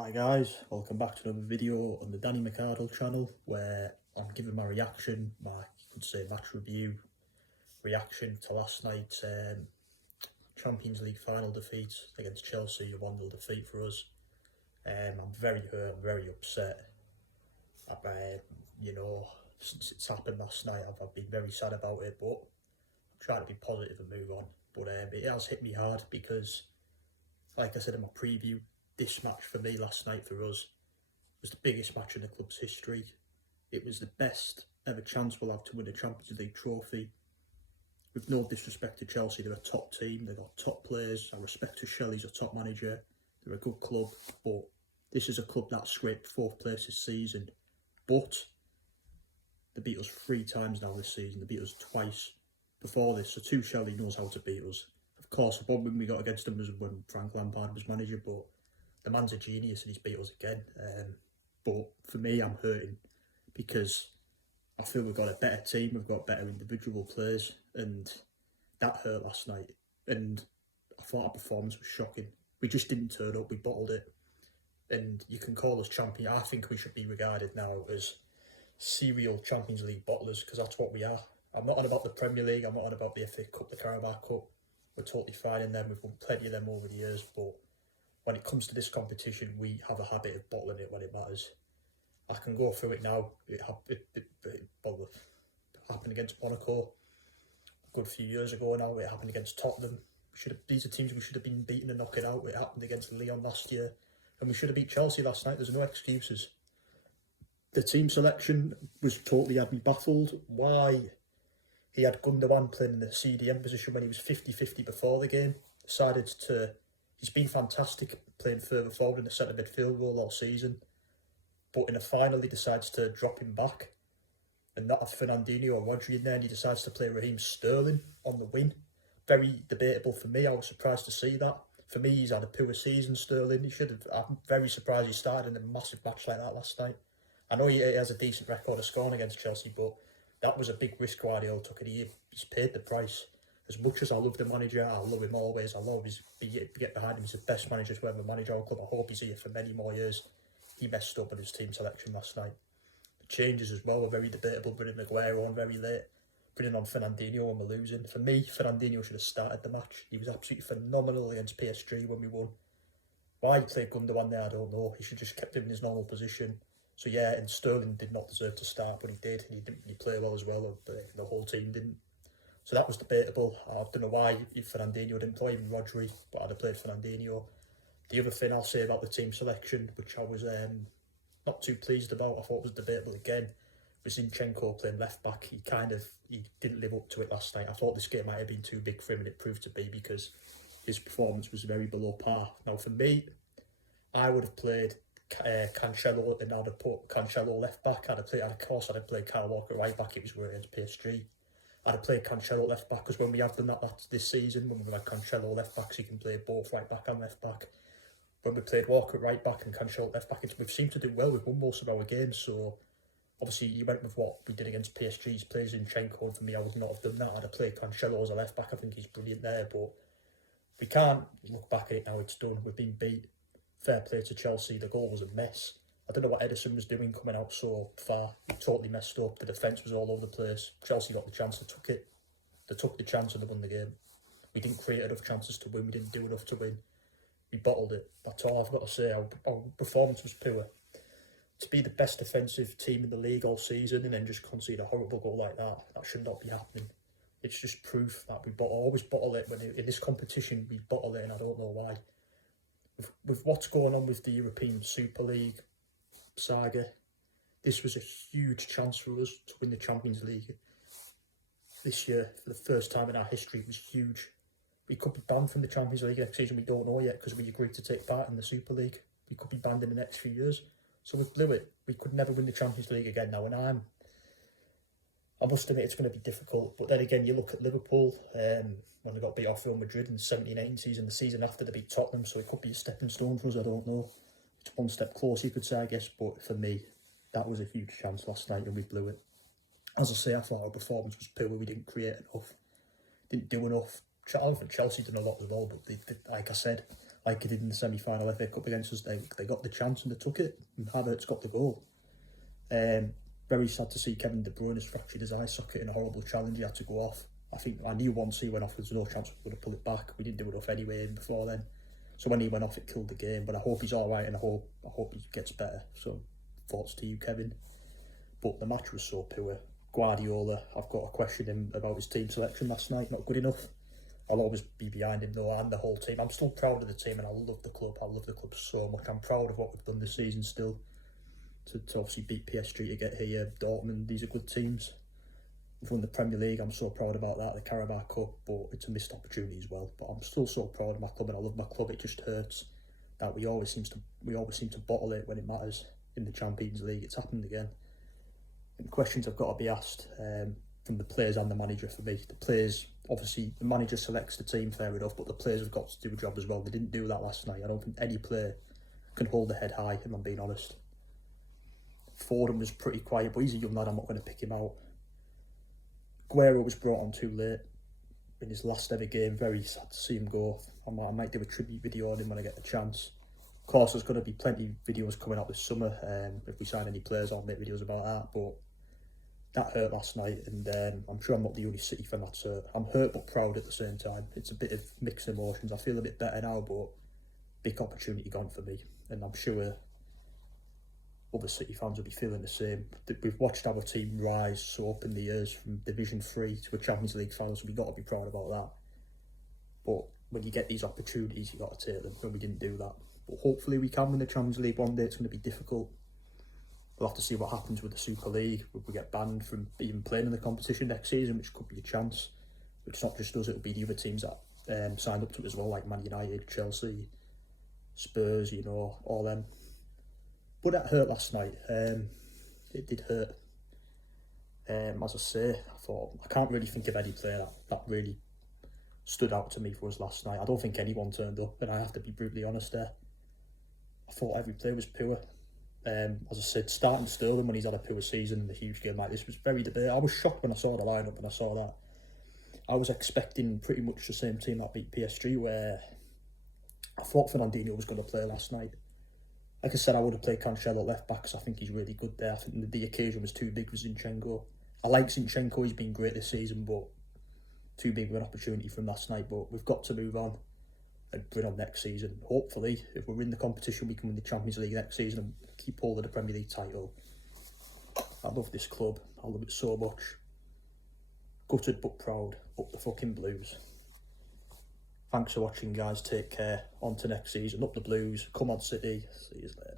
Hi guys, welcome back to another video on the Danny McArdle channel where I'm giving my reaction, you could say match review, reaction to last night's Champions League final defeat against Chelsea, a 1-0 defeat for us. I'm very hurt, I'm very upset. Since it's happened last night, I've been very sad about it, but I'm trying to be positive and move on. But it has hit me hard because, like I said in my preview, this match for me last night for us was the biggest match in the club's history. It was the best ever chance we'll have to win a Champions League trophy. With no disrespect to Chelsea, they're a top team, they've got top players. I respect to Shelley's a top manager, they're a good club, but this is a club that scraped 4th place this season. But they beat us 3 times now this season, they beat us twice before this, so Shelley knows how to beat us. Of course, the one we got against him was when Frank Lampard was manager, but the man's a genius and he's beat us again. But for me, I'm hurting because I feel we've got a better team, we've got better individual players, and that hurt last night. And I thought our performance was shocking. We just didn't turn up, we bottled it. And you can call us champion. I think we should be regarded now as serial Champions League bottlers, because that's what we are. I'm not on about the Premier League, I'm not on about the FA Cup, the Carabao Cup. We're totally fine in them, we've won plenty of them over the years, but when it comes to this competition, we have a habit of bottling it when it matters. I can go through it now. It happened against Monaco a good few years ago now. It happened against Tottenham. These are teams we should have been beating and knocking out. It happened against Lyon last year. And we should have beat Chelsea last night. There's no excuses. The team selection had me baffled. Why he had Gundogan playing in the CDM position when he was 50-50 before the game. He's been fantastic playing further forward in the centre midfield role all season. But in a final, he decides to drop him back and not have Fernandinho or Rodri in there, and he decides to play Raheem Sterling on the wing. Very debatable for me. I was surprised to see that. For me, he's had a poor season, Sterling. I'm very surprised he started in a massive match like that last night. I know he has a decent record of scoring against Chelsea, but that was a big risk Guardiola took, and he's paid the price. As much as I love the manager, I love him always. I love get behind him. He's the best manager to ever manage our club. I hope he's here for many more years. He messed up with his team selection last night. The changes as well were very debatable. Bringing Maguire on very late, bringing on Fernandinho when we're losing. For me, Fernandinho should have started the match. He was absolutely phenomenal against PSG when we won. Why he played Gundogan there, I don't know. He should just kept him in his normal position. So yeah, and Sterling did not deserve to start, but he did. And he didn't really play well as well. The whole team didn't. So that was debatable. I don't know why Fernandinho didn't play, even Rodri, but I'd have played Fernandinho. The other thing I'll say about the team selection, which I was not too pleased about, I thought was debatable again, was Zinchenko playing left back. He didn't live up to it last night. I thought this game might have been too big for him, and it proved to be because his performance was very below par. Now for me, I would have played Cancelo, and I'd have put Cancelo left back. I'd have played Kyle Walker right back. It was against PSG. I'd have played Cancelo left back, because when we have done that this season, when we've had Cancelo left backs, he can play both right back and left back. When we played Walker right back and Cancelo left back, we've seemed to do well. We've won most of our games, so obviously you went with what we did against PSG's players in Zinchenko, and for me, I would not have done that. I'd have played Cancelo as a left back. I think he's brilliant there, but we can't look back at it now. It's done. We've been beat. Fair play to Chelsea. The goal was a mess. I don't know what Edison was doing coming out so far. He totally messed up. The defence was all over the place. Chelsea got the chance, they took it. They took the chance and they won the game. We didn't create enough chances to win. We didn't do enough to win. We bottled it. That's all I've got to say. Our performance was poor. To be the best defensive team in the league all season and then just concede a horrible goal like that, that should not be happening. It's just proof that we always bottle it. In this competition, we bottle it, and I don't know why. With what's going on with the European Super League saga, this was a huge chance for us to win the Champions League this year for the first time in our history. It was huge. We could be banned from the Champions League next season. We don't know yet because we agreed to take part in the Super League. We could be banned in the next few years. So we blew it. We could never win the Champions League again now. And I must admit it's going to be difficult. But then again, you look at Liverpool when they got beat off Real Madrid in the 17-18 season, the season after they beat Tottenham. So it could be a stepping stone for us. I don't know. It's one step closer, you could say, I guess. But for me, that was a huge chance last night and we blew it. As I say, I thought our performance was poor. We didn't create enough. Didn't do enough. I don't think Chelsea did a lot as well, but like I said, like he did in the semi-final FA Cup against us. They got the chance and they took it, and Havertz got the goal. Very sad to see Kevin De Bruyne has fractured his eye socket in a horrible challenge. He had to go off. I knew once he went off, there was no chance we were going to pull it back. We didn't do enough anyway before then. So when he went off, it killed the game. But I hope he's all right, and I hope he gets better. So thoughts to you, Kevin. But the match was so poor. Guardiola, I've got to question him about his team selection last night. Not good enough. I'll always be behind him though, and the whole team. I'm still proud of the team, and I love the club. I love the club so much. I'm proud of what we've done this season still. To obviously beat PSG to get here, Dortmund, these are good teams. We've won the Premier League, I'm so proud about that, the Carabao Cup, but it's a missed opportunity as well. But I'm still so proud of my club, and I love my club. It just hurts that we always seem to bottle it when it matters in the Champions League. It's happened again. And questions have got to be asked from the players and the manager for me. The players, obviously, the manager selects the team, fair enough, but the players have got to do a job as well. They didn't do that last night. I don't think any player can hold their head high, if I'm being honest. Fordham was pretty quiet, but he's a young lad, I'm not going to pick him out. Guerrero was brought on too late in his last ever game. Very sad to see him go. I might do a tribute video on him when I get the chance. Of course, there's going to be plenty of videos coming out this summer. If we sign any players, I'll make videos about that. But that hurt last night, and I'm sure I'm not the only City fan that's hurt. I'm hurt but proud at the same time. It's a bit of mixed emotions. I feel a bit better now, but big opportunity gone for me, and I'm sure other City fans will be feeling the same. We've watched our team rise so up in the years from Division 3 to a Champions League final, so we've got to be proud about that. But when you get these opportunities, you've got to take them, and we didn't do that. But hopefully we can win the Champions League one day. It's going to be difficult. We'll have to see what happens with the Super League. If we get banned from even playing in the competition next season, which could be a chance. But it's not just us, it'll be the other teams that signed up to it as well, like Man United, Chelsea, Spurs, you know, all them. But that hurt last night. It did hurt. As I say, I can't really think of any player that really stood out to me for us last night. I don't think anyone turned up, and I have to be brutally honest there. I thought every player was poor. As I said, starting Sterling when he's had a poor season in a huge game like this was very debatable. I was shocked when I saw the lineup and I saw that. I was expecting pretty much the same team that beat PSG, where I thought Fernandinho was going to play last night. Like I said, I would have played Cancelo left back because I think he's really good there. I think the occasion was too big for Zinchenko. I like Zinchenko, he's been great this season, but too big of an opportunity from last night. But we've got to move on and bring on next season. Hopefully, if we're in the competition, we can win the Champions League next season and keep hold of the Premier League title. I love this club. I love it so much. Gutted but proud. Up the fucking Blues. Thanks for watching, guys. Take care. On to next season. Up the Blues. Come on, City. See you later.